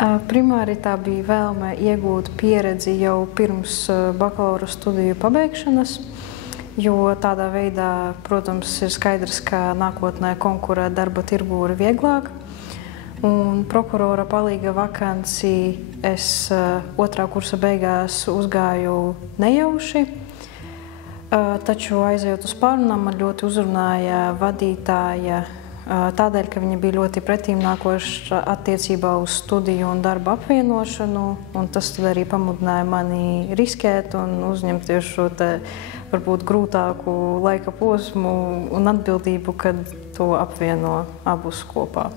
Primāri tā bija vēlme iegūt pieredzi jau pirms bakalaura studiju pabeigšanas, jo tādā veidā, protams, ir skaidrs, ka nākotnē konkurēt darba tirgū ir vieglāk. Un prokurora palīga vakanci es otrā kursa beigās uzgāju nejauši, taču aizejot uz pārunām man ļoti uzrunāja vadītāja tādēļ, ka viņa bija ļoti pretīmnākoša attiecībā uz studiju un darba apvienošanu, un tas tad arī pamudināja mani riskēt un uzņemties šo te varbūt grūtāku laika posmu un atbildību, kad to apvieno abus kopā.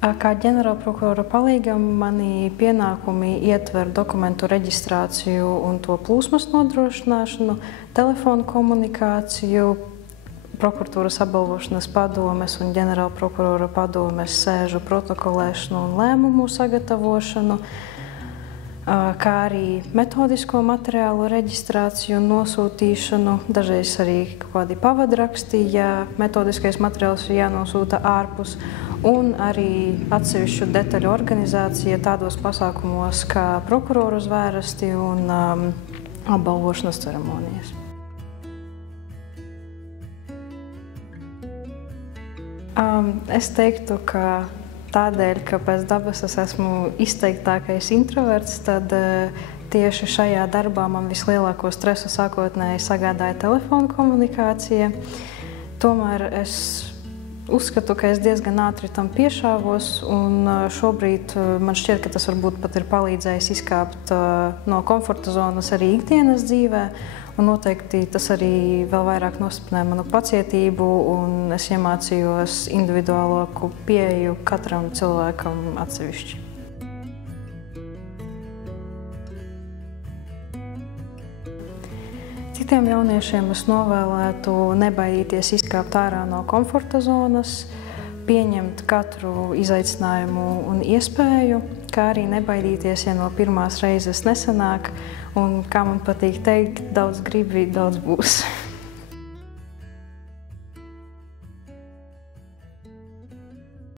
Kā ģenerālprokurora palīgam mani pienākumi ietver dokumentu reģistrāciju un to plūsmas nodrošināšanu, telefonu komunikāciju, prokuratūras apbalvošanas padomes un ģenerālprokurora padomes sēžu protokolēšanu un lēmumu sagatavošanu, kā arī metodisko materiālu reģistrāciju un nosūtīšanu, dažreiz arī kaut kādi pavadraksti, ja metodiskais materiāls ir jānosūta ārpus, un arī atsevišķu detaļu organizācija tādos pasākumos kā prokuroru zvērsti un apbalvošanas ceremonijas. Es teiktu, ka tādēļ, ka pēc dabas es esmu izteiktākais introverts, tad tieši šajā darbā man vislielāko stresu sākotnēji sagādāja telefona komunikācija. Tomēr es uzskatu, ka es diezgan ātri tam piešāvos, un šobrīd man šķiet, ka tas varbūt pat ir palīdzējis izkāpt no komforta zonas arī ikdienas dzīvē, un noteikti tas arī vēl vairāk nostiprināja manu pacietību, un es iemācījos individuālāku pieeju katram cilvēkam atsevišķi. Citiem jauniešiem es novēlētu nebaidīties izkāpt ārā no komforta zonas, pieņemt katru izaicinājumu un iespēju, kā arī nebaidīties, ja no pirmās reizes nesanāk, un kā man patīk teikt, daudz gribi, daudz būs.